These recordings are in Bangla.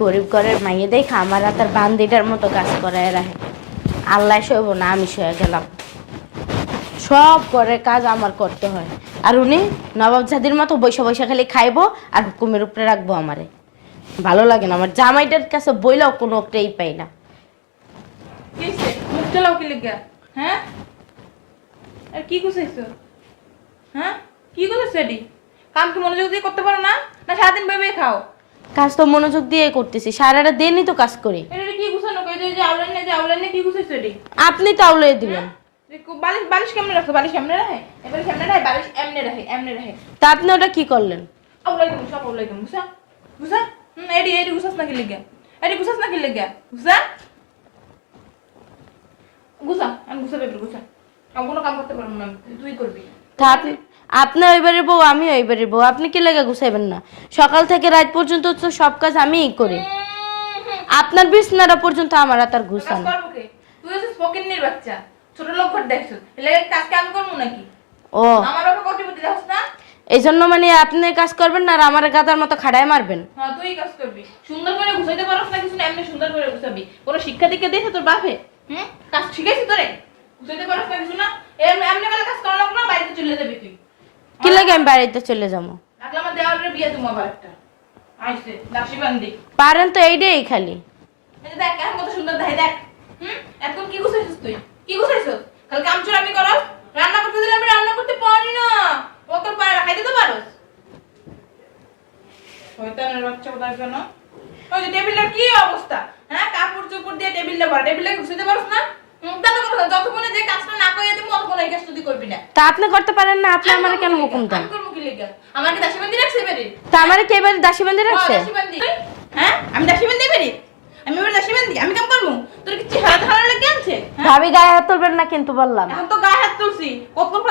গরিব ঘরের মাইয়ে দেখা আমার তার বান্দিটার মতো কাজ করায় রাখে। আল্লাহ সইব না, আমি সয়ে গেলাম। সব ঘরের কাজ আমার করতে হয়। আর উনি নবাব জাদির মতো বৈশা বৈশা খালি খাইবো আর হুকুমের উপরে রাখব আমারে। ভালো লাগে না, আমার জামাইটার কাছে বইলেও কোনো একটাই পাই না। হ্যাঁ? আর কি হ্যাঁ? কি মনোযোগ দিয়ে করতে পারো না? না সারাদিন ভেবে খাও? কাজ তো মনোযোগ দিয়ে করতেছি সারাটা দিনই তো কাজ করি। এটা কি গুছানো? কই যে আউলেন না যে আউলেন না কি গুছাইছো এডি আপনি তো আউলে দিলেন বালিশ বালিশ কেমনে রাখছো বালিশ এমনে রাখে? এবারে কেমনে রাখে? বালিশ এমনে রাখে এমনে রাখে। তা আপনি ওটা কি করলেন? আউলাই তুমি সব আউলাই তুমি গুছা? গুছা? হুম এডি এডি গুছাস না কি লেগে? এডি গুছাস না কি লেগে? গুছা? গুছা আমি গুছা বেবি গুছা। আমি কোনো কাম করতে পারব না তুই করবি। তা আপনি আপনি ওইবারের বউ আমি ওইবারের বউ। আপনি কি লেগে গুছাইবেন না? সকাল থেকে রাত পর্যন্ত তো সব কাজ আমিই করি। আপনার বিছনাটা পর্যন্ত আমার আর তার কে? তুই হচ্ছে স্পোকেনের বাচ্চা। ছোট লোক ঘর করব নাকি? ও। আমার ওকে কোটিপতি দেখছ না? এই জন্য মানে আপনি কাজ করবেন না আর আমার গাদার মতো খাড়ায় মারবেন? হ্যাঁ তুই কাজ করবি। সুন্দর করে গুছাইতে পারছ না কিছু না এমনি সুন্দর করে গুছাবি। কোনো শিক্ষা দীক্ষা দিয়েছে তোর বাপে? হুম? কাজ শিখাইছি তোরে? গুছাইতে পারছ না কিছু না? এমনি এমনি করে কাজ করা লাগল না বাড়িতে চলে যাবি তুই। কি লাগে আমি বাড়িতে চলে যাব? পারেন তো এইটাই খালি। এই যে দেখ এখন কত সুন্দর দেখাই দেখ। হুম? এখন কি গুছাইছিস তুই? কি গুছাইছিস? কাল কাম আমি করস রান্না করতে দিলে আমি রান্না করতে পারি না। ওকে পারে খাইতে তো পারস। শয়তানের বাচ্চা কোথায় কেন ওই যে টেবিলের কি অবস্থা? হ্যাঁ কাপড় চোপড় দিয়ে টেবিলটা ভরা। টেবিলে গুছাইতে পারস না? তা কথা আপনি করতে পারেন না আপনি আমার কেন হুকুম দেন? আমি কি কি রাখছে এবারে? তা আমার কে এবারে রাখছে? হ্যাঁ আমি দাসী এবারে? আমি এবারে দাসী আমি কাম করব? তোর কি চেহারা ধারা লেগে আনছে হ্যাঁ? ভাবি গায়ে হাত তুলবেন না কিন্তু বললাম। এখন তো গায়ে হাত তুলছি।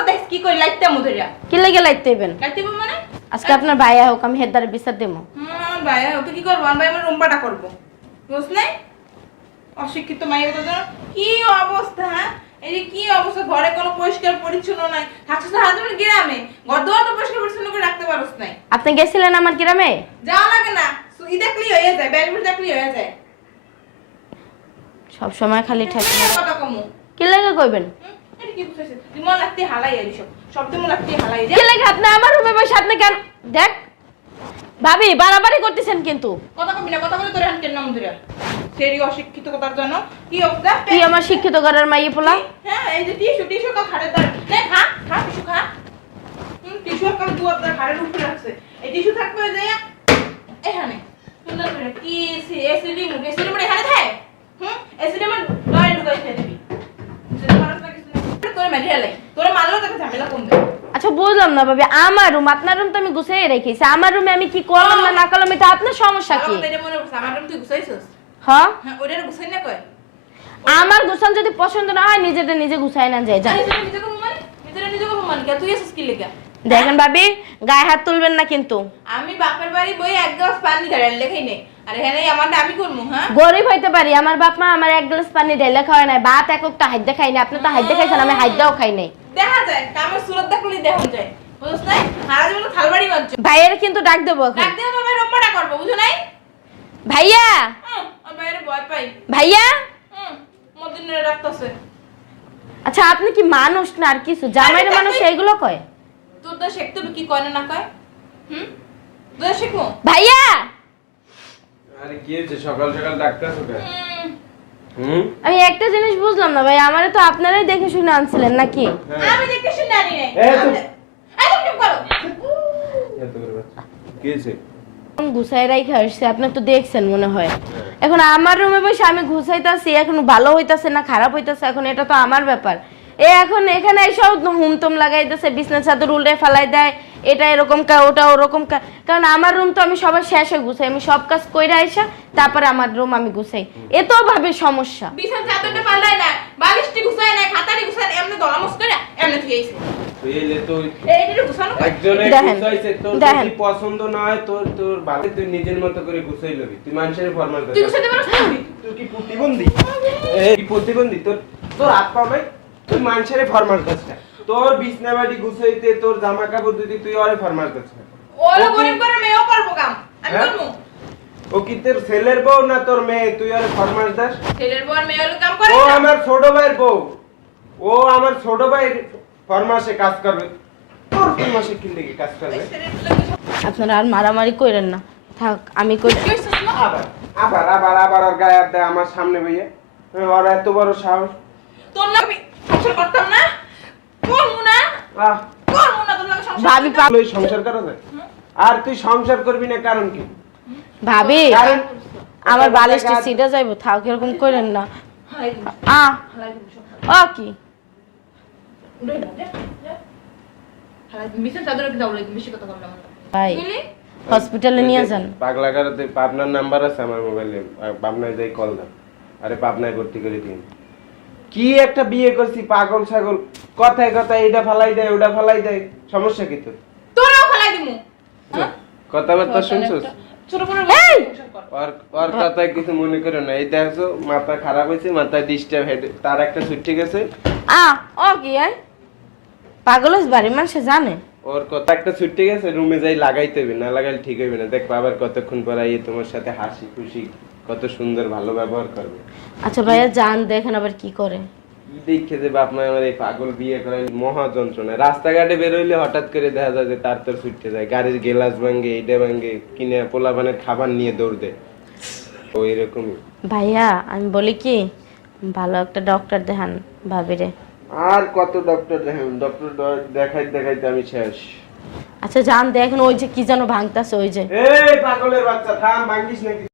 দেখ কি মুধরিয়া কি লেগে লাইতে দেবেন লাইটতে মানে? আজকে আপনার ভাইয়া হোক আমি হেদারে বিচার দেবো হুম ওকে কি করব? ভাই আমার রুম্বাটা করব। বুঝলে অশিক্ষিত মাইয়ের কথা কি অবস্থা হ্যাঁ? এই যে কি অবস্থা ঘরে কোনো পরিষ্কার পরিচ্ছন্ন নাই। থাকছিস তো হাজবেন্ড গ্রামে ঘর দুয়ার তো পরিষ্কার পরিচ্ছন্ন করে রাখতে পারোস নাই। আপনি গেছিলেন আমার গ্রামে? যাওয়া লাগে না ই দেখলি হয়ে যায় ব্যাগ দেখলি হয়ে যায়। সব সময় খালি ঠেক কথা কমু। কি লেগে কইবেন? কি বুঝাইছিস মন লাগতে হালাই এই সব সব মন লাগতে হালাই কি লেগে? আপনি আমার রুমে বসে আপনি কেন দেখ ভাবি বাড়াবাড়ি করতেছেন কিন্তু। কথা কবি না কথা বলে তোর হানকেন নাম ধরে। সেরি অশিক্ষিত কথার জন্য। কি অবস্থা? তুই আমার শিক্ষিত করার মাইয়ে পোলা? হ্যাঁ এই যে টিস্যু টিস্যু কা খাড়ে দাঁড় নে খা খা টিস্যু খা। হুম টিস্যু কাপ দু আপনার হাড়ের উপরে রাখছে এই টিস্যু থাকবে যে এখানে সুন্দর করে কি AC AC remote AC remote এখানে থাকে হুম এসি রিমোট ডয়ে ঢুকাই ফেলে দিবি যদি মানুষ না কিছু না তোরে মেরে লাই তোরে মারলেও তোকে ঝামেলা কমবে আচ্ছা বুঝলাম না ভাবি আমার রুম আপনার রুম তো আমি গুছিয়ে রেখেছি আমার রুমে আমি কি করলাম না না করলাম এটা আপনার সমস্যা কি? আমার রুম তুই গুছাইছিস? হ্যাঁ। হ্যাঁ গুছাই না কয়? আমার গোছান যদি পছন্দ না হয় নিজেটা নিজে গুছাই না যায় আরে যান নিজে নিজে করব মানে নিজে নিজে করব মানে কে? তুই এসেছিস কি লেগে? দেখেন ভাবি গায়ে হাত তুলবেন না কিন্তু। আমি বাপের বাড়ি বই এক গ্লাস পানি ধরে লেখাই নেই। করব হ্যাঁ গরিব হইতে পারি আমার বাপ মা আমার এক গ্লাস পানি ঢেলে খাওয়ায় নাই ভাত হাইদ্যা খাই না আপনি তো হাইদ্যা খাইছেন আমি হাইদ্যাও খাই নাই। দেখা যায় কামের সুরত দেখলেই দেখা যায় ভাইয়ের কিন্তু ডাক দেবো ডাক তোমার করব বুঝো নাই? ভাইয়া! ভাইয়া! আচ্ছা আপনি কি মানুষ না আর কিছু? জামাইয়ের মানুষ এইগুলো কয়? তোর তো শিখতে কি কয় না কয়? হুম? তোর শিখব ভাইয়া! আরে কি হয়েছে? সকাল সকাল ডাক্তার ওকে হুম, হুম আমি একটা জিনিস বুঝলাম না ভাই আমারে তো আপনারাই দেখে শুনে আনছিলেন নাকি? হ্যাঁ। আমি দেখতে শুনে আনি নাই। এই তো- এই তুমি চুপ করো। এত করে বাচ্চা। কি গুছাই রাইখে আসছে আপনি তো দেখছেন মনে হয়। এখন আমার রুমে বসে আমি এখন ভালো হইতাছে না খারাপ হইতাছে এখন এটা তো আমার ব্যাপার। এ এখন এখানে এসব হুমতুম লাগাইতেছে বিছনা চাদর উল্টে ফেলাই দেয় এটা এরকম কা ওটা ওরকম কা। কারণ আমার রুম তো আমি সবার শেষে গুছাই। আমি সব কাজ কইরা আইসা তারপরে আমার রুম আমি গুছাই। এতেও ভাবে সমস্যা। বিছান চাদরটা পাল্লাই না বালিশটি গুছায় না খাতাটি গুছায় না এমনি দলামস করে এমনি থুই আইছে পছন্দ না হয় তোর তোর বাড়ি তুই নিজের মতো করে গুছাই লবি। তুই মানুষের তুই কি প্রতিবন্ধী? প্রতিবন্ধী? তোর তোর হাত পা তুই মানুষের ফরমাল কাজটা তোর বিছনা বাড়ি গুছাইতে তোর জামা কাপড় দিতে তুই ওরে ফরমাল কাজ ওলো গরিব করে মেয়েও করব কাম। আমি হ্যাঁ? করব? ও কি তোর ছেলের বউ না তোর মেয়ে? তুই আর ফরমাস দাস। ছেলের বউ আর মেয়ে হলে কাম করে ও আমার ছোট ভাইয়ের বউ। ও আমার ছোট ভাইয়ের ফরমাসে কাজ করবে। তোর ফরমাসে কি লেগে কাজ করবে? আপনারা আর মারামারি করেন না। থাক আমি করি কি হইছে তোমার? আবার আবার আবার আবার আর গায়ে দেয় আমার সামনে বইয়ে। ওর এত বড় সাহস। তোর না সংসার করতাম না? করব না? আহ করব না তোর লাগে সংসার ভাবি পা- তুই সংসার করা যায় আর তুই সংসার করবি না কারণ কি? ভাবি কারণ আমার বালিশটা সিটে যাইবো থাক এরকম করেন না। হালাই দিবি আ হালাই দিবি সব ও কি? উড়ে যা, যা, যা। হালাই দিবি বিছানা চাদর রেখে দাও বলে বেশি কথা বললাম না ভাই বুঝলি হসপিটালে নিয়ে যান। পাগলা কারাতে পাবনার নাম্বার আছে আমার মোবাইলে পাবনায় যাই কল দাও। আরে পাবনায় ভর্তি করে দিন। কি একটা বিয়ে করছি পাগল ছাগল? কথায় কথায় এটা ফালাই দেয় ওটা ফালাই দেয়। সমস্যা কি তোর? তোরাও হালাই দিমু। হ্যাঁ? কথাবার্তা শুনছিস? ছোট এই! ওর ওর কিছু মনে করো না। এই দেখছ মাথা খারাপ হয়েছে মাথা ডিস্টার্ব হেড তার একটা ছুটি গেছে আ ও কি আই পাগল হইস বাড়ির জানে। ওর কথা একটা ছুটি গেছে রুমে যাই লাগাইতে হবে না লাগাইলে ঠিক হইবে না। দেখব আবার কতক্ষণ পর আইয়ে তোমার সাথে হাসি খুশি। কত সুন্দর ভালো ব্যবহার করবে। আচ্ছা ভাইয়া যান দেখেন আবার কি করে। দেখে যে বাপ মা আমার এই পাগল বিয়ে করে মহা যন্ত্রণা। রাস্তাঘাটে বেরোইলে হঠাৎ করে দেখা যায় যে তার তোর ছুটতে যায়। গাড়ির গেলাস ভাঙ্গে এইটা ভাঙ্গে কিনে পোলাপানের খাবার নিয়ে দৌড় দেয়। ও এরকমই। ভাইয়া আমি বলি কি ভালো একটা ডক্টর দেখান ভাবিরে আর কত ডক্টর দেখেন ডক্টর দেখাইতে দেখাইতে আমি শেষ। আচ্ছা যান দেখেন ওই যে কি যেন ভাঙতাছে ওই যে। এই পাগলের বাচ্চা থাম ভাঙ্গিস নাকি?